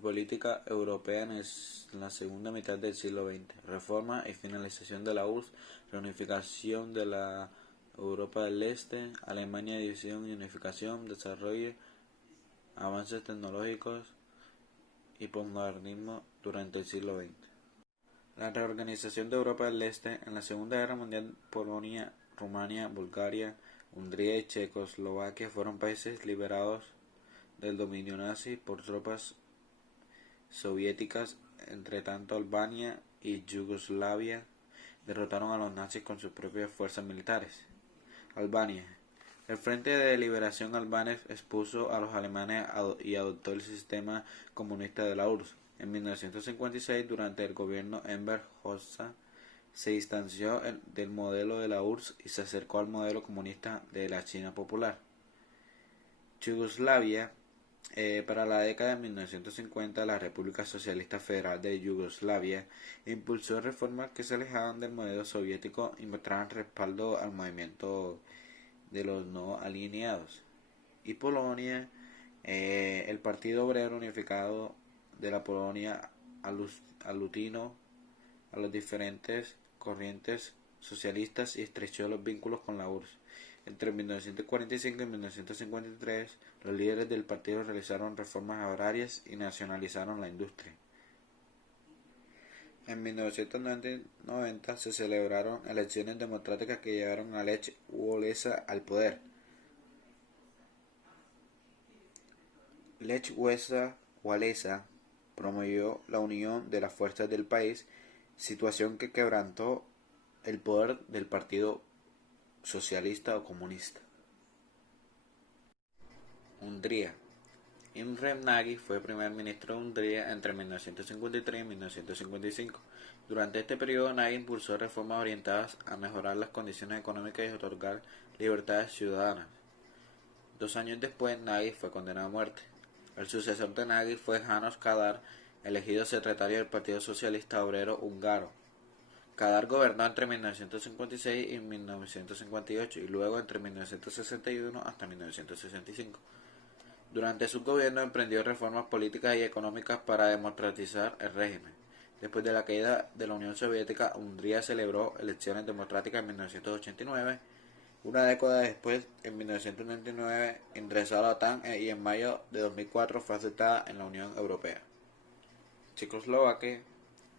Geopolítica europea en la segunda mitad del siglo XX. Reforma y finalización de la URSS, reunificación de la Europa del Este, Alemania, división y unificación, desarrollo, avances tecnológicos y posmodernismo durante el siglo XX. La reorganización de Europa del Este. En la Segunda Guerra Mundial, Polonia, Rumania, Bulgaria, Hungría y Checoslovaquia fueron países liberados del dominio nazi por tropas soviéticas. Entre tanto, Albania y Yugoslavia derrotaron a los nazis con sus propias fuerzas militares. Albania. El Frente de Liberación albanés expuso a los alemanes y adoptó el sistema comunista de la URSS. En 1956, durante el gobierno Enver Hoxha, se distanció del modelo de la URSS y se acercó al modelo comunista de la China popular. Yugoslavia. Para la década de 1950, la República Socialista Federal de Yugoslavia impulsó reformas que se alejaban del modelo soviético y mostraban respaldo al movimiento de los no alineados. Y Polonia. El Partido Obrero Unificado de la Polonia aglutinó a las diferentes corrientes socialistas y estrechó los vínculos con la URSS. Entre 1945 y 1953, los líderes del partido realizaron reformas agrarias y nacionalizaron la industria. En 1990 se celebraron elecciones democráticas que llevaron a Lech Walesa al poder. Lech Walesa promovió la unión de las fuerzas del país, situación que quebrantó el poder del partido socialista o comunista. Hungría. Imre Nagy fue primer ministro de Hungría entre 1953 y 1955. Durante este periodo, Nagy impulsó reformas orientadas a mejorar las condiciones económicas y otorgar libertades ciudadanas. 2 años después, Nagy fue condenado a muerte. El sucesor de Nagy fue János Kadar, elegido secretario del Partido Socialista Obrero Húngaro. Kadar gobernó entre 1956 y 1958 y luego entre 1961 hasta 1965. Durante su gobierno emprendió reformas políticas y económicas para democratizar el régimen. Después de la caída de la Unión Soviética, Hungría celebró elecciones democráticas en 1989. Una década después, en 1999, ingresó a la OTAN y en mayo de 2004 fue aceptada en la Unión Europea. Checoslovaquia.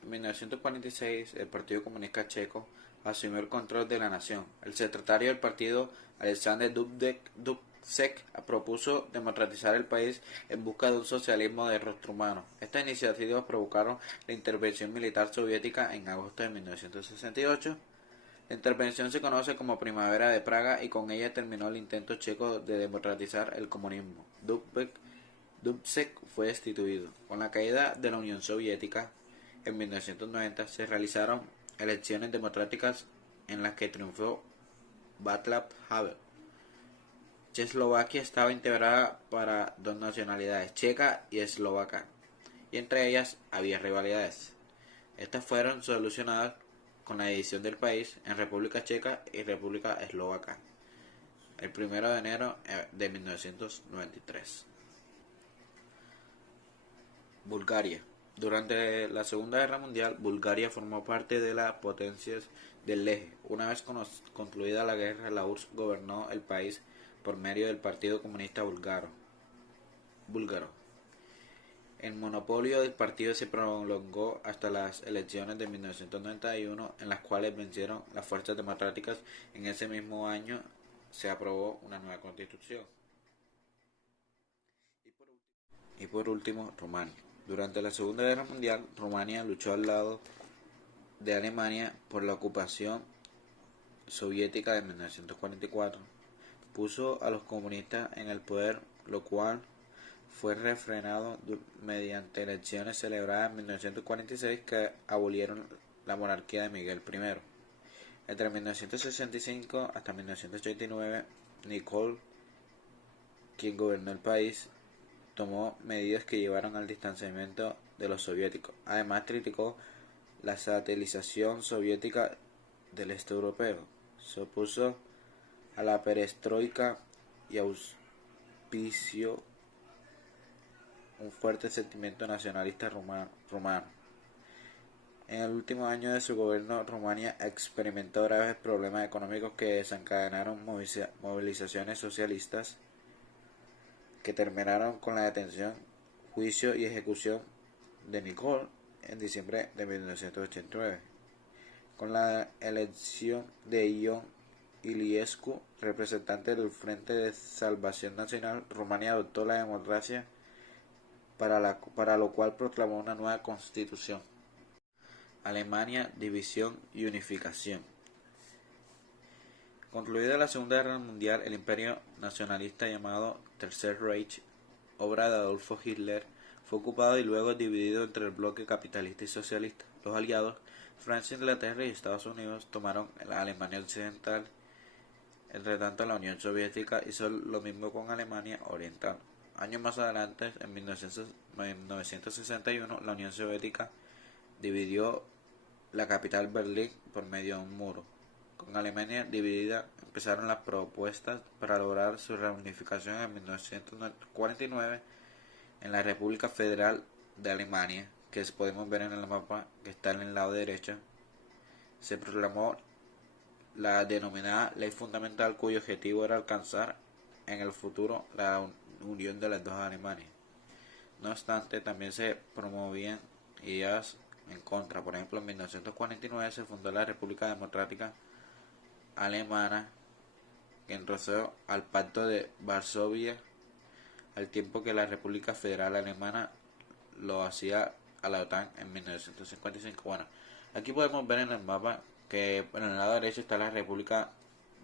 En 1946, el Partido Comunista Checo asumió el control de la nación. El secretario del partido, Alexander Dubček, propuso democratizar el país en busca de un socialismo de rostro humano. Estas iniciativas provocaron la intervención militar soviética en agosto de 1968. La intervención se conoce como Primavera de Praga y con ella terminó el intento checo de democratizar el comunismo. Dubček fue destituido. Con la caída de la Unión Soviética, en 1990 se realizaron elecciones democráticas en las que triunfó Václav Havel. Checoslovaquia estaba integrada para dos nacionalidades, checa y eslovaca, y entre ellas había rivalidades. Estas fueron solucionadas con la división del país en República Checa y República Eslovaca el 1 de enero de 1993. Bulgaria. Durante la Segunda Guerra Mundial, Bulgaria formó parte de las potencias del Eje. Una vez concluida la guerra, la URSS gobernó el país por medio del Partido Comunista Búlgaro. El monopolio del partido se prolongó hasta las elecciones de 1991, en las cuales vencieron las fuerzas democráticas. En ese mismo año se aprobó una nueva constitución. Y por último, Rumania. Durante la Segunda Guerra Mundial, Rumania luchó al lado de Alemania por la ocupación soviética de 1944. Puso a los comunistas en el poder, lo cual fue refrenado mediante elecciones celebradas en 1946 que abolieron la monarquía de Miguel I. Entre 1965 hasta 1989, Nikol, quien gobernó el país, tomó medidas que llevaron al distanciamiento de los soviéticos. Además, criticó la satelización soviética del este europeo. Se opuso a la perestroika y auspició un fuerte sentimiento nacionalista rumano. En el último año de su gobierno, Rumania experimentó graves problemas económicos que desencadenaron movilizaciones socialistas que terminaron con la detención, juicio y ejecución de Nicol en diciembre de 1989. Con la elección de Ion Iliescu, representante del Frente de Salvación Nacional, Rumania adoptó la democracia para lo cual proclamó una nueva constitución. Alemania, división y unificación. Concluida la Segunda Guerra Mundial, el imperio nacionalista llamado Tercer Reich, obra de Adolfo Hitler, fue ocupado y luego dividido entre el bloque capitalista y socialista. Los aliados, Francia, Inglaterra y Estados Unidos, tomaron la Alemania Occidental. Entre tanto, la Unión Soviética hizo lo mismo con Alemania Oriental. Años más adelante, en 1961, la Unión Soviética dividió la capital Berlín por medio de un muro. Con Alemania dividida, empezaron las propuestas para lograr su reunificación en 1949 en la República Federal de Alemania, que podemos ver en el mapa que está en el lado derecho. Se proclamó la denominada Ley Fundamental, cuyo objetivo era alcanzar en el futuro la unión de las dos Alemanias. No obstante, también se promovían ideas en contra. Por ejemplo, en 1949 se fundó la República Democrática Alemana, que enrosó al Pacto de Varsovia, al tiempo que la República Federal Alemana lo hacía a la OTAN en 1955. Bueno, aquí podemos ver en el mapa que en el lado derecho está la República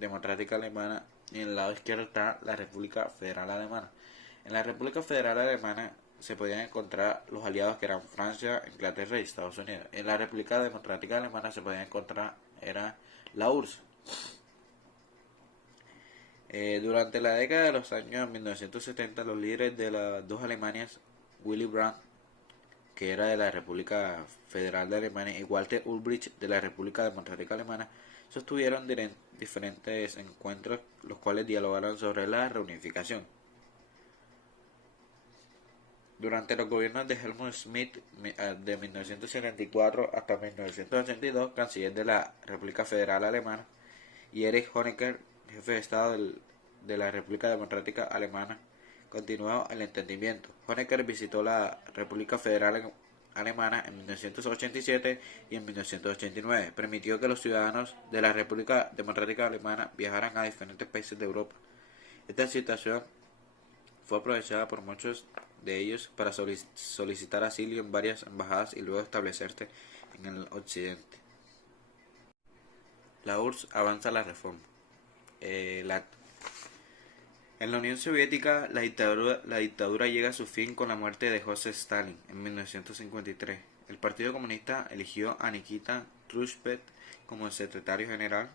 Democrática Alemana y en el lado izquierdo está la República Federal Alemana. En la República Federal Alemana se podían encontrar los aliados que eran Francia, Inglaterra y Estados Unidos. En la República Democrática Alemana se podían encontrar era la URSS. Durante la década de los años 1970, los líderes de las dos Alemanias, Willy Brandt, que era de la República Federal de Alemania, y Walter Ulbricht, de la República Democrática Alemana, sostuvieron diferentes encuentros, los cuales dialogaron sobre la reunificación. Durante los gobiernos de Helmut Schmidt de 1974 hasta 1982, canciller de la República Federal Alemana, y Erich Honecker, jefe de Estado de la República Democrática Alemana, continuó el entendimiento. Honecker visitó la República Federal Alemana en 1987 y en 1989. Permitió que los ciudadanos de la República Democrática Alemana viajaran a diferentes países de Europa. Esta situación fue aprovechada por muchos de ellos para solicitar asilo en varias embajadas y luego establecerse en el occidente. La URSS avanza la reforma. En la Unión Soviética, la dictadura llega a su fin con la muerte de Joseph Stalin en 1953. El Partido Comunista eligió a Nikita Khrushchev como secretario general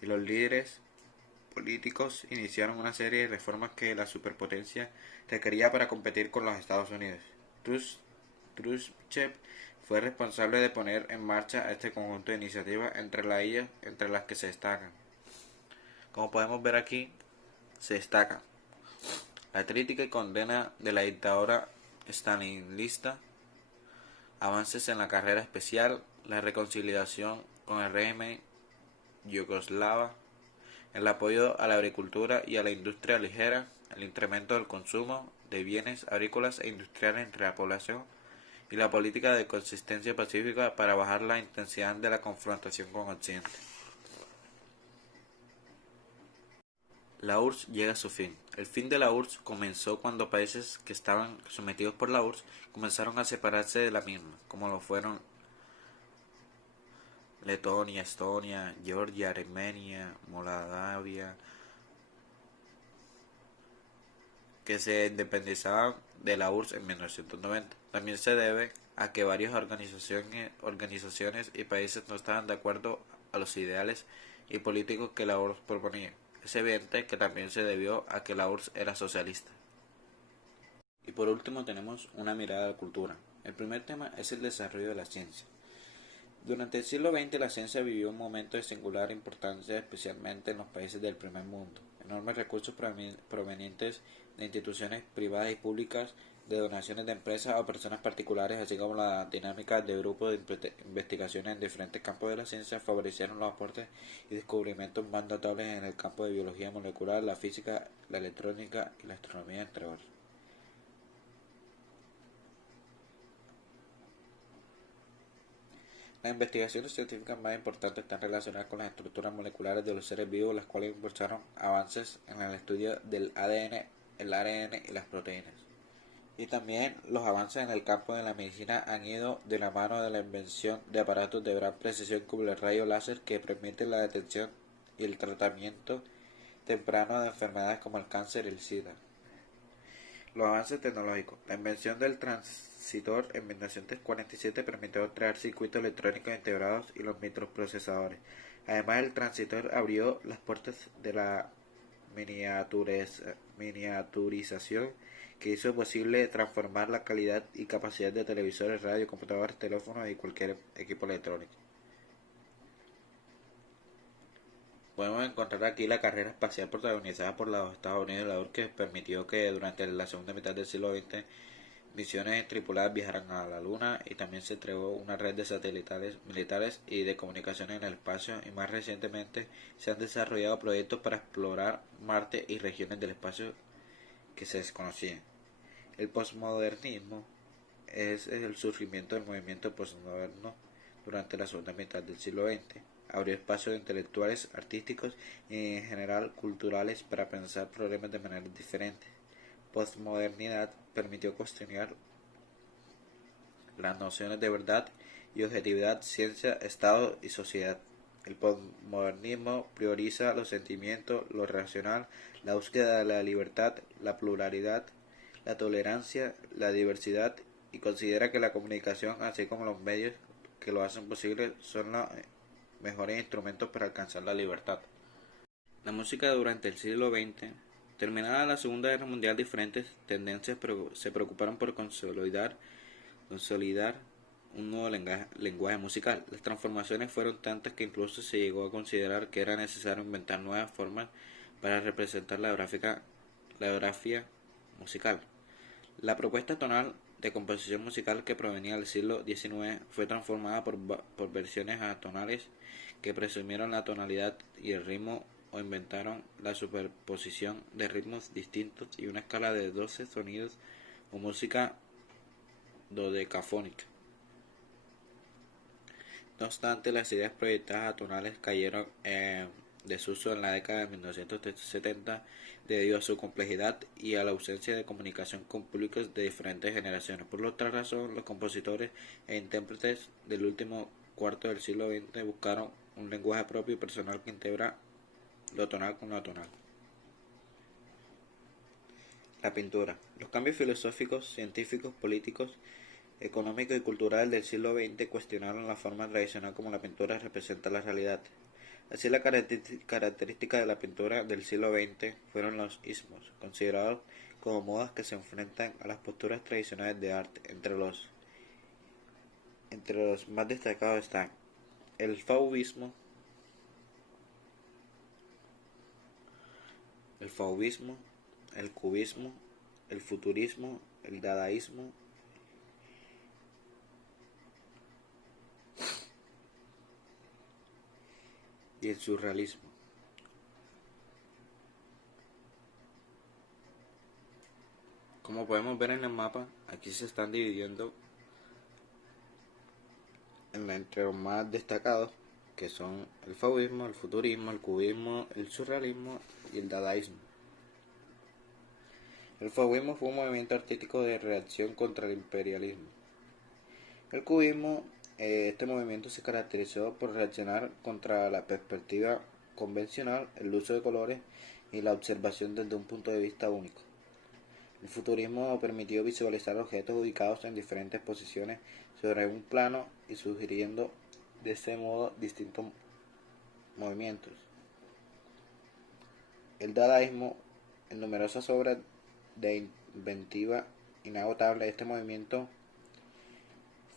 y los líderes políticos iniciaron una serie de reformas que la superpotencia requería para competir con los Estados Unidos. Khrushchev fue responsable de poner en marcha este conjunto de iniciativas, entre las que se destacan. Como podemos ver aquí, se destaca la crítica y condena de la dictadura stalinista, avances en la carrera especial, la reconciliación con el régimen yugoslavo, el apoyo a la agricultura y a la industria ligera, el incremento del consumo de bienes agrícolas e industriales entre la población y la política de consistencia pacífica para bajar la intensidad de la confrontación con Occidente. La URSS llega a su fin. El fin de la URSS comenzó cuando países que estaban sometidos por la URSS comenzaron a separarse de la misma, como lo fueron Letonia, Estonia, Georgia, Armenia, Moldavia, que se independizaban de la URSS en 1990. También se debe a que varias organizaciones y países no estaban de acuerdo a los ideales y políticos que la URSS proponía. Es evidente que también se debió a que la URSS era socialista. Y por último tenemos una mirada a la cultura. El primer tema es el desarrollo de la ciencia. Durante el siglo XX la ciencia vivió un momento de singular importancia, especialmente en los países del primer mundo. Enormes recursos provenientes de instituciones privadas y públicas de donaciones de empresas o personas particulares, así como la dinámica de grupos de investigaciones en diferentes campos de la ciencia, favorecieron los aportes y descubrimientos más notables en el campo de biología molecular, la física, la electrónica y la astronomía, entre otros. Las investigaciones científicas más importantes están relacionadas con las estructuras moleculares de los seres vivos, las cuales impulsaron avances en el estudio del ADN, el ARN y las proteínas. Y también los avances en el campo de la medicina han ido de la mano de la invención de aparatos de gran precisión como el rayo láser, que permiten la detección y el tratamiento temprano de enfermedades como el cáncer y el SIDA. Los avances tecnológicos. La invención del transistor en 1947 permitió crear circuitos electrónicos integrados y los microprocesadores. Además, el transistor abrió las puertas de la miniaturización, que hizo posible transformar la calidad y capacidad de televisores, radio, computadores, teléfonos y cualquier equipo electrónico. Podemos encontrar aquí la carrera espacial protagonizada por los Estados Unidos, la que permitió que durante la segunda mitad del siglo XX misiones tripuladas viajaran a la Luna, y también se entregó una red de satélites militares y de comunicaciones en el espacio, y más recientemente se han desarrollado proyectos para explorar Marte y regiones del espacio que se desconocían. El postmodernismo es el surgimiento del movimiento postmoderno durante la segunda mitad del siglo XX. Abrió espacios intelectuales, artísticos y en general culturales para pensar problemas de manera diferente. Postmodernidad permitió cuestionar las nociones de verdad y objetividad, ciencia, Estado y sociedad. El postmodernismo prioriza los sentimientos, lo racional, la búsqueda de la libertad, la pluralidad, la tolerancia, la diversidad, y considera que la comunicación, así como los medios que lo hacen posible, son los mejores instrumentos para alcanzar la libertad. La música durante el siglo XX. Terminada la Segunda Guerra Mundial, diferentes tendencias se preocuparon por consolidar un nuevo lenguaje musical. Las transformaciones fueron tantas que incluso se llegó a considerar que era necesario inventar nuevas formas para representar la grafía musical. La propuesta tonal de composición musical, que provenía del siglo XIX, fue transformada por versiones atonales que presumieron la tonalidad y el ritmo, o inventaron la superposición de ritmos distintos y una escala de 12 sonidos, o música dodecafónica. No obstante, las ideas proyectadas atonales cayeron en desuso en la década de 1970 debido a su complejidad y a la ausencia de comunicación con públicos de diferentes generaciones. Por otra razón, los compositores e intérpretes del último cuarto del siglo XX buscaron un lenguaje propio y personal que integra lo tonal con lo atonal. La pintura. Los cambios filosóficos, científicos, políticos, económicos y culturales del siglo XX cuestionaron la forma tradicional como la pintura representa la realidad. Así, la característica de la pintura del siglo XX fueron los ismos, considerados como modas que se enfrentan a las posturas tradicionales de arte. Entre los más destacados están el fauvismo, el cubismo, el futurismo, el dadaísmo y el surrealismo. Como podemos ver en el mapa, aquí se están dividiendo entre los más destacados, que son el fauvismo, el futurismo, el cubismo, el surrealismo y el dadaísmo. El fauvismo fue un movimiento artístico de reacción contra el imperialismo. El cubismo, este movimiento se caracterizó por reaccionar contra la perspectiva convencional, el uso de colores y la observación desde un punto de vista único. El futurismo permitió visualizar objetos ubicados en diferentes posiciones sobre un plano y sugiriendo de ese modo distintos movimientos. El dadaísmo, en numerosas obras de inventiva inagotable, este movimiento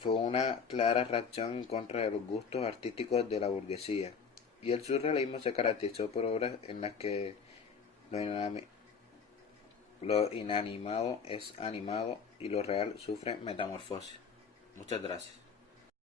fue una clara reacción en contra de los gustos artísticos de la burguesía, y el surrealismo se caracterizó por obras en las que lo Lo inanimado es animado y lo real sufre metamorfosis. Muchas gracias.